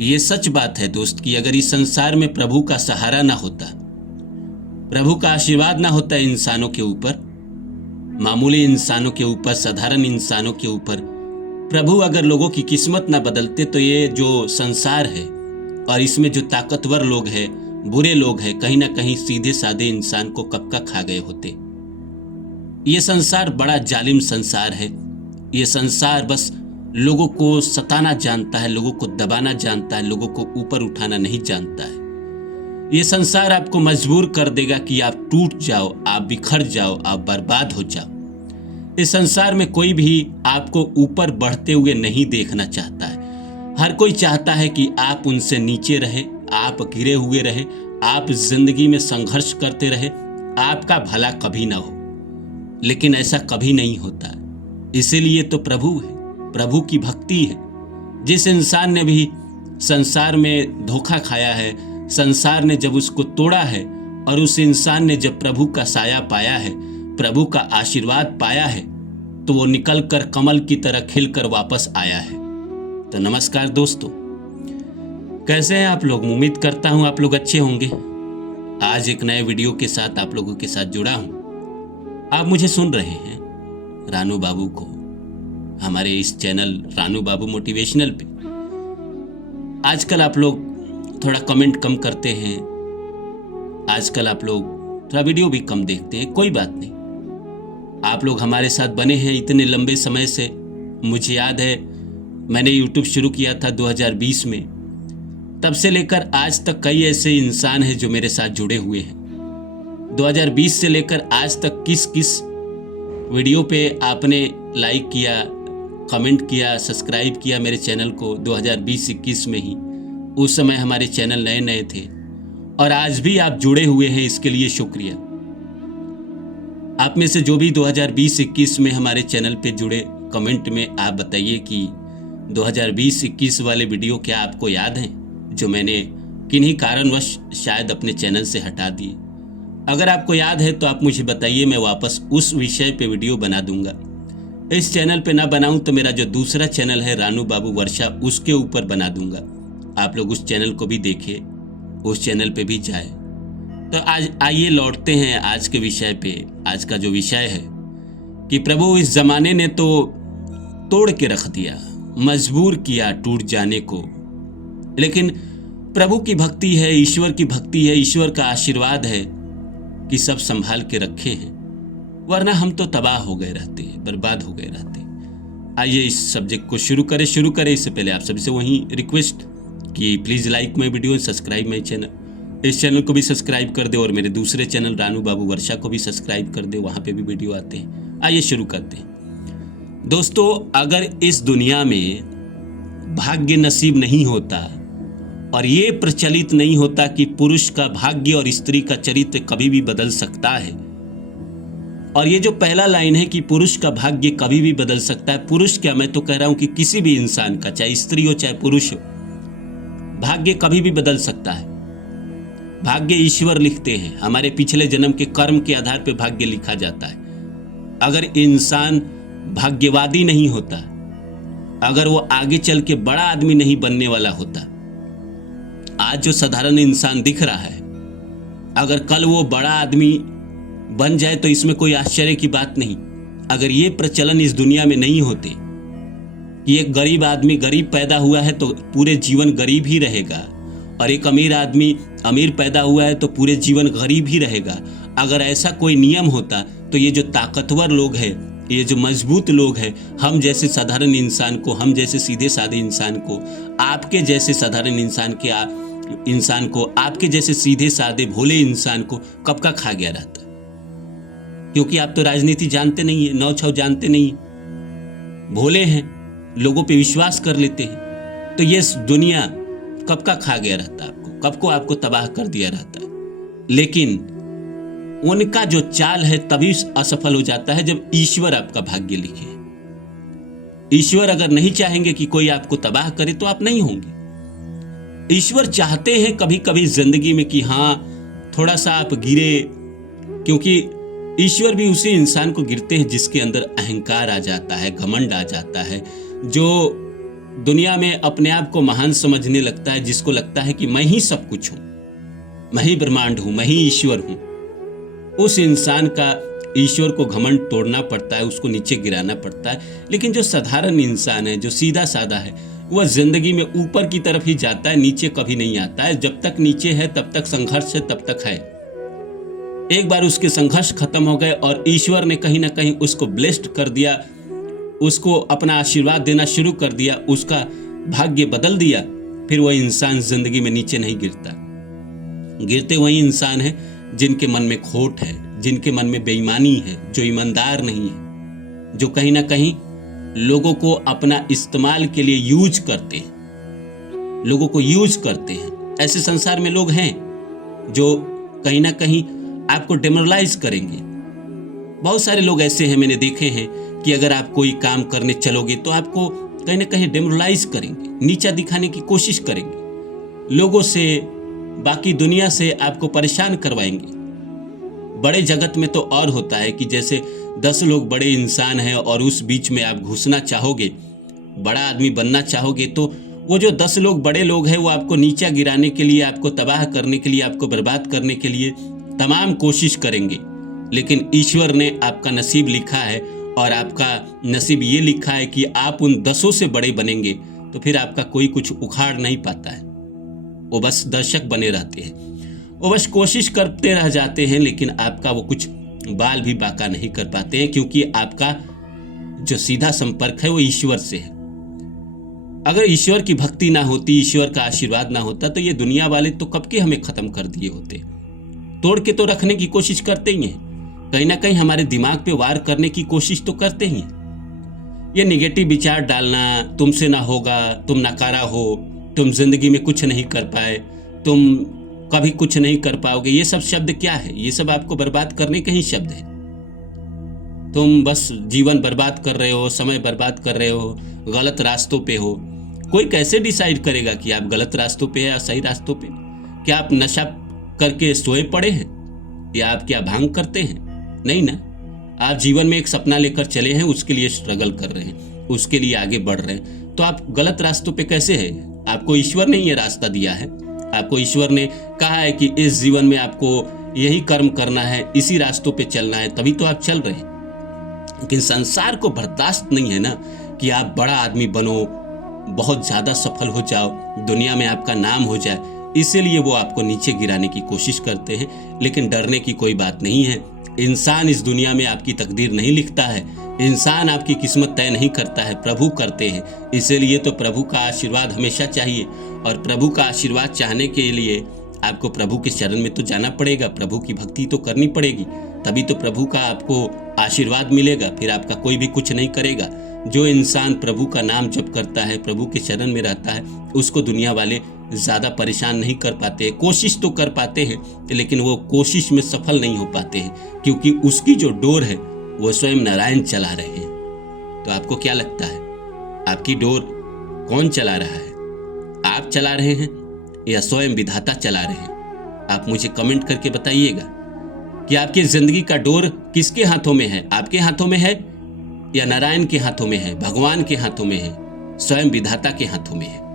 ये सच बात है दोस्त कि अगर इस संसार में प्रभु का सहारा ना होता, प्रभु का आशीर्वाद ना होता इंसानों के ऊपर, मामूली इंसानों के ऊपर, साधारण इंसानों के ऊपर, प्रभु अगर लोगों की किस्मत ना बदलते तो ये जो संसार है और इसमें जो ताकतवर लोग हैं, बुरे लोग हैं, कहीं ना कहीं सीधे साधे इंसान को कब का खा गए होते। ये संसार बड़ा जालिम संसार है। ये संसार बस लोगों को सताना जानता है, लोगों को दबाना जानता है, लोगों को ऊपर उठाना नहीं जानता है। ये संसार आपको मजबूर कर देगा कि आप टूट जाओ, आप बिखर जाओ, आप बर्बाद हो जाओ। इस संसार में कोई भी आपको ऊपर बढ़ते हुए नहीं देखना चाहता है। हर कोई चाहता है कि आप उनसे नीचे रहे, आप गिरे हुए रहे, आप जिंदगी में संघर्ष करते रहे, आपका भला कभी ना हो। लेकिन ऐसा कभी नहीं होता। इसीलिए तो प्रभु है, प्रभु की भक्ति है। जिस इंसान ने भी संसार में धोखा खाया है, संसार ने जब उसको तोड़ा है और उस इंसान ने जब प्रभु का साया पाया है, प्रभु का आशीर्वाद पाया है, तो वो निकलकर कमल की तरह खिलकर वापस आया है। तो नमस्कार दोस्तों, कैसे हैं आप लोग? उम्मीद करता हूं आप लोग अच्छे होंगे। आज एक नए वीडियो के साथ आप लोगों के साथ जुड़ा हूं। आप मुझे सुन रहे हैं रानू बाबू को, हमारे इस चैनल रानू बाबू मोटिवेशनल पे। आजकल आप लोग थोड़ा कमेंट कम करते हैं, आजकल आप लोग थोड़ा वीडियो भी कम देखते हैं। कोई बात नहीं, आप लोग हमारे साथ बने हैं इतने लंबे समय से। मुझे याद है मैंने यूट्यूब शुरू किया था 2020 में, तब से लेकर आज तक कई ऐसे इंसान हैं जो मेरे साथ जुड़े हुए हैं। 2020 से लेकर आज तक किस किस वीडियो पे आपने लाइक किया, कमेंट किया, सब्सक्राइब किया मेरे चैनल को 2020-21 में ही। उस समय हमारे चैनल नए नए थे और आज भी आप जुड़े हुए हैं, इसके लिए शुक्रिया। आप में से जो भी 2020-21 में हमारे चैनल पे जुड़े, कमेंट में आप बताइए कि 2020-21 वाले वीडियो क्या आपको याद हैं जो मैंने किन्हीं कारणवश शायद अपने चैनल से हटा दिए। अगर आपको याद है तो आप मुझे बताइए, मैं वापस उस विषय पे वीडियो बना दूंगा। इस चैनल पे ना बनाऊं तो मेरा जो दूसरा चैनल है रानू बाबू वर्षा, उसके ऊपर बना दूंगा। आप लोग उस चैनल को भी देखिए, उस चैनल पे भी जाए। तो आज आइए लौटते हैं आज के विषय पे। आज का जो विषय है कि प्रभु इस जमाने ने तो तोड़ के रख दिया, मजबूर किया टूट जाने को, लेकिन प्रभु की भक्ति है, ईश्वर की भक्ति है, ईश्वर का आशीर्वाद है कि सब संभाल के रखे हैं, वरना हम तो तबाह हो गए रहते, बर्बाद हो गए रहते। आइए इस सब्जेक्ट को शुरू करें। इससे पहले आप सभी से वही रिक्वेस्ट कि please like my video, subscribe my channel. इस चैनल को भी सब्सक्राइब कर दे और मेरे दूसरे चैनल रानू बाबू वर्षा को भी सब्सक्राइब कर दे, वहाँ पे भी वीडियो आते हैं। आइए शुरू करते हैं। दोस्तों, अगर इस दुनिया में भाग्य नसीब नहीं होता और ये प्रचलित नहीं होता कि पुरुष का भाग्य और स्त्री का चरित्र कभी भी बदल सकता है, और ये जो पहला लाइन है कि पुरुष का भाग्य कभी भी बदल सकता है, पुरुष क्या, मैं तो कह रहा हूं कि किसी भी इंसान का, चाहे स्त्री हो चाहे पुरुष हो, भाग्य कभी भी बदल सकता है। भाग्य ईश्वर लिखते हैं, हमारे पिछले जन्म के कर्म के आधार पर भाग्य लिखा जाता है। अगर इंसान भाग्यवादी नहीं होता, अगर वो आगे चल के बड़ा आदमी नहीं बनने वाला होता, आज जो साधारण इंसान दिख रहा है, अगर कल वो बड़ा आदमी बन जाए तो इसमें कोई आश्चर्य की बात नहीं। अगर ये प्रचलन इस दुनिया में नहीं होते कि एक गरीब आदमी गरीब पैदा हुआ है तो पूरे जीवन गरीब ही रहेगा, और एक अमीर आदमी अमीर पैदा हुआ है तो पूरे जीवन गरीब ही रहेगा, अगर ऐसा कोई नियम होता तो ये जो ताकतवर लोग हैं, ये जो मजबूत लोग हैं, हम जैसे साधारण इंसान को, हम जैसे सीधे साधे इंसान को, आपके जैसे साधारण इंसान को, आपके जैसे सीधे साधे भोले इंसान को कब का खा गया रहता। क्योंकि आप तो राजनीति जानते नहीं है, नौ छौ जानते नहीं, भोले हैं, लोगों पे विश्वास कर लेते हैं, तो ये दुनिया कब का खा गया रहता आपको, कब को आपको तबाह कर दिया रहता। लेकिन उनका जो चाल है तभी असफल हो जाता है जब ईश्वर आपका भाग्य लिखे। ईश्वर अगर नहीं चाहेंगे कि कोई आपको तबाह करे तो आप नहीं होंगे। ईश्वर चाहते हैं कभी कभी जिंदगी में कि हाँ थोड़ा सा आप गिरे, क्योंकि ईश्वर भी उसी इंसान को गिरते हैं जिसके अंदर अहंकार आ जाता है, घमंड आ जाता है, जो दुनिया में अपने आप को महान समझने लगता है, जिसको लगता है कि मैं ही सब कुछ हूं, मैं ही ब्रह्मांड हूं, मैं ही ईश्वर हूं, उस इंसान का ईश्वर को घमंड तोड़ना पड़ता है, उसको नीचे गिराना पड़ता है। लेकिन जो साधारण इंसान है, जो सीधा साधा है, वह जिंदगी में ऊपर की तरफ ही जाता है, नीचे कभी नहीं आता है। जब तक नीचे है तब तक संघर्ष है, तब तक है। एक बार उसके संघर्ष खत्म हो गए और ईश्वर ने कहीं ना कहीं उसको ब्लेस्ड कर दिया, उसको अपना आशीर्वाद देना शुरू कर दिया, उसका भाग्य बदल दिया, फिर वह इंसान जिंदगी में नीचे नहीं गिरता। गिरते वही इंसान है जिनके मन में खोट है, जिनके मन में बेईमानी है, जो ईमानदार नहीं है, जो कहीं ना कहीं लोगों को अपना इस्तेमाल के लिए यूज करते हैं, लोगों को यूज करते हैं। ऐसे संसार में लोग हैं जो कहीं ना कहीं आपको डेमोरलाइज करेंगे। बहुत सारे लोग ऐसे हैं, मैंने देखे हैं कि अगर आप कोई काम करने चलोगे तो आपको कहीं ना कहीं डेमोरलाइज करेंगे, नीचा दिखाने की कोशिश करेंगे, लोगों से, बाकी दुनिया से आपको परेशान करवाएंगे। बड़े जगत में तो और होता है कि जैसे 10 लोग बड़े इंसान हैं और उस बीच में आप घुसना चाहोगे, बड़ा आदमी बनना चाहोगे, तो वो जो 10 लोग बड़े लोग हैं वो आपको नीचा गिराने के लिए, आपको तबाह करने के लिए, आपको बर्बाद करने के लिए तमाम कोशिश करेंगे। लेकिन ईश्वर ने आपका नसीब लिखा है और आपका नसीब ये लिखा है कि आप उन 10 से बड़े बनेंगे, तो फिर आपका कोई कुछ उखाड़ नहीं पाता है। वो बस दर्शक बने रहते हैं, वो बस कोशिश करते रह जाते हैं, लेकिन आपका वो कुछ बाल भी बाका नहीं कर पाते हैं, क्योंकि आपका जो सीधा संपर्क है वो ईश्वर से है। अगर ईश्वर की भक्ति ना होती, ईश्वर का आशीर्वाद ना होता, तो ये दुनिया वाले तो कब के हमें खत्म कर दिए होते। तोड़ के तो रखने की कोशिश करते ही हैं, कहीं ना कहीं हमारे दिमाग पे वार करने की कोशिश तो करते ही हैं। ये निगेटिव विचार डालना, तुमसे ना होगा, तुम नकारा हो, तुम जिंदगी में कुछ नहीं कर पाए, तुम कभी कुछ नहीं कर पाओगे, ये सब शब्द क्या है? ये सब आपको बर्बाद करने के ही शब्द है। तुम बस जीवन बर्बाद कर रहे हो, समय बर्बाद कर रहे हो, गलत रास्तों पे हो। कोई कैसे डिसाइड करेगा कि आप गलत रास्तों पे या सही रास्तों पे? क्या आप नशा करके सोए पड़े हैं या आप क्या भांग करते हैं? नहीं ना, आप जीवन में एक सपना लेकर चले हैं, उसके लिए स्ट्रगल कर रहे हैं, उसके लिए आगे बढ़ रहे हैं, तो आप गलत रास्तों पे कैसे हैं? आपको ईश्वर ने ये रास्ता दिया है, आपको ईश्वर ने कहा है कि इस जीवन में आपको यही कर्म करना है, इसी रास्तों पे चलना है, तभी तो आप चल रहे हैं। लेकिन संसार को बर्दाश्त नहीं है ना कि आप बड़ा आदमी बनो, बहुत ज़्यादा सफल हो जाओ, दुनिया में आपका नाम हो जाए, इसीलिए वो आपको नीचे गिराने की कोशिश करते हैं। लेकिन डरने की कोई बात नहीं है। इंसान इस दुनिया में आपकी तकदीर नहीं लिखता है, इंसान आपकी किस्मत तय नहीं करता है, प्रभु करते हैं। इसीलिए तो प्रभु का आशीर्वाद हमेशा चाहिए, और प्रभु का आशीर्वाद चाहने के लिए आपको प्रभु के चरण में तो जाना पड़ेगा, प्रभु की भक्ति तो करनी पड़ेगी, तभी तो प्रभु का आपको आशीर्वाद मिलेगा। फिर आपका कोई भी कुछ नहीं करेगा। जो इंसान प्रभु का नाम जप करता है, प्रभु के चरण में रहता है, उसको दुनिया वाले ज़्यादा परेशान नहीं कर पाते हैं। कोशिश तो कर पाते हैं, लेकिन वो कोशिश में सफल नहीं हो पाते हैं, क्योंकि उसकी जो डोर है वो स्वयं नारायण चला रहे हैं। तो आपको क्या लगता है, आपकी डोर कौन चला रहा है? आप चला रहे हैं या स्वयं विधाता चला रहे हैं? आप मुझे कमेंट करके बताइएगा कि आपकी जिंदगी का डोर किसके हाथों में है? आपके हाथों में है या नारायण के हाथों में है, भगवान के हाथों में है, स्वयं विधाता के हाथों में है?